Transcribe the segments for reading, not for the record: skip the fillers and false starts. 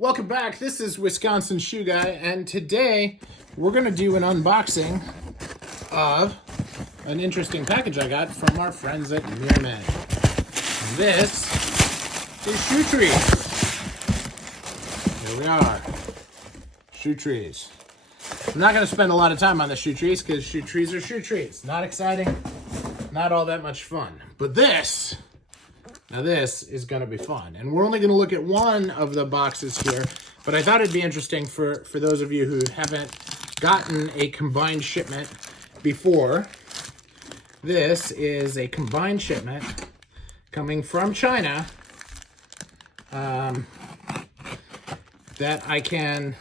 Welcome back. This is Wisconsin Shoe Guy, and today we're going to do an unboxing of an interesting package I got from our friends at Meermin. This is shoe trees. Here we are. Shoe trees. I'm not going to spend a lot of time on the shoe trees because shoe trees are shoe trees. Not exciting, not all that much fun. But this is going to be fun. And we're only going to look at one of the boxes here, but I thought it'd be interesting for those of you who haven't gotten a combined shipment before. This is a combined shipment coming from China that I can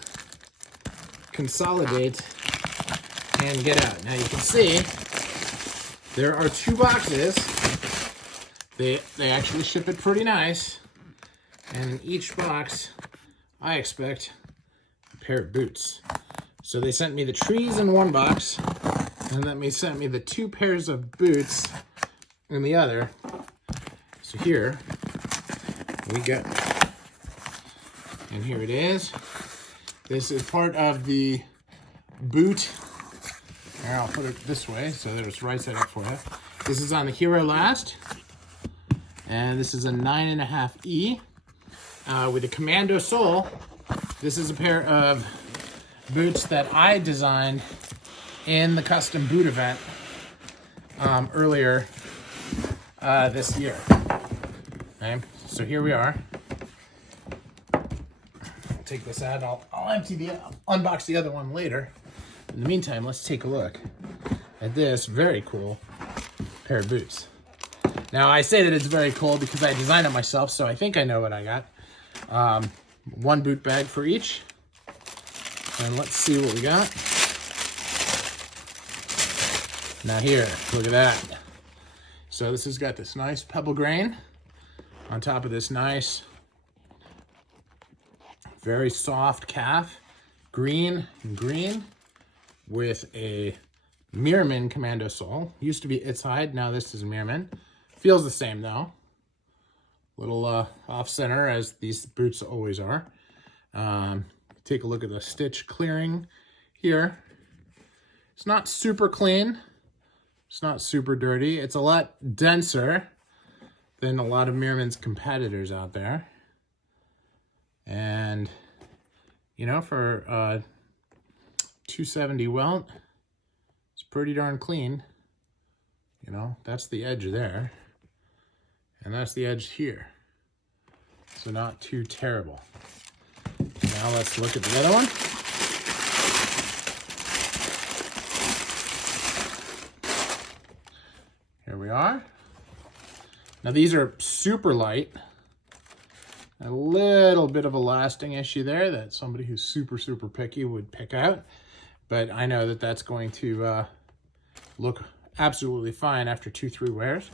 consolidate and get out. Now you can see there are two boxes. They actually ship it pretty nice. And in each box, I expect a pair of boots. So they sent me the trees in one box, and then they sent me the two pairs of boots in the other. So here we go. And here it is. This is part of the boot. Here, I'll put it this way so that it's right side up for you. This is on the Hero Last. And this is a 9.5E with a commando sole. This is a pair of boots that I designed in the custom boot event earlier this year. Okay, so here we are. I'll take this out. I'll unbox the other one later. In the meantime, let's take a look at this very cool pair of boots. Now, I say that it's very cool because I designed it myself, so I think I know what I got. One boot bag for each. And let's see what we got. Now here, look at that. So this has got this nice pebble grain on top of this nice, very soft calf. Green and green with a Meermin commando sole. Used to be Its Hide, now this is Meermin. Feels the same though. Little off center as these boots always are. Take a look at the stitch clearing here. It's not super clean. It's not super dirty. It's a lot denser than a lot of Meermin's competitors out there. And, you know, for 270 welt, it's pretty darn clean. You know, that's the edge there. And that's the edge here. So not too terrible. Now let's look at the other one. Here we are. Now these are super light. A little bit of a lasting issue there that somebody who's super picky would pick out. But I know that that's going to look absolutely fine after 2-3 wears.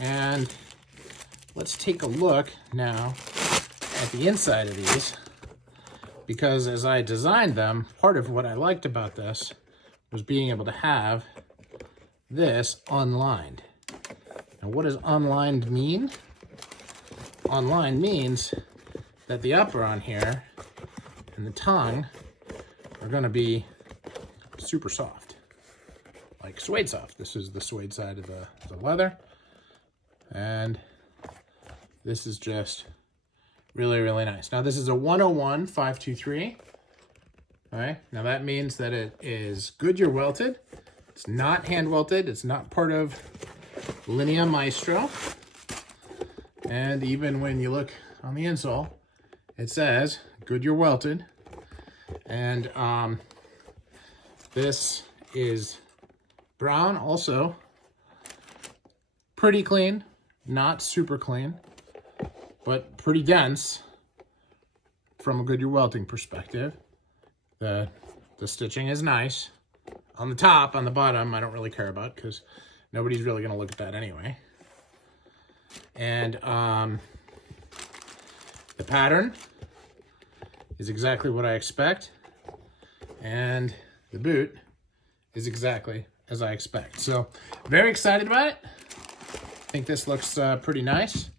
And let's take a look now at the inside of these, because as I designed them, part of what I liked about this was being able to have this unlined. Now what does unlined mean? Unlined means that the upper on here and the tongue are going to be super soft, like suede soft. This is the suede side of the leather. And this is just really nice. Now this is a 101-523. All right, now that means that it is Goodyear welted. It's not hand welted. It's not part of Linea Maestro. And even when you look on the insole, it says Goodyear welted. And this is brown also. Pretty clean. Not super clean, but pretty dense from a Goodyear welting perspective. The stitching is nice. On the top, on the bottom, I don't really care about because nobody's really going to look at that anyway. And the pattern is exactly what I expect. And the boot is exactly as I expect. So, very excited about it. I think this looks pretty nice.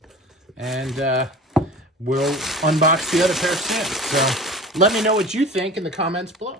And we'll unbox the other pair soon. So let me know what you think in the comments below.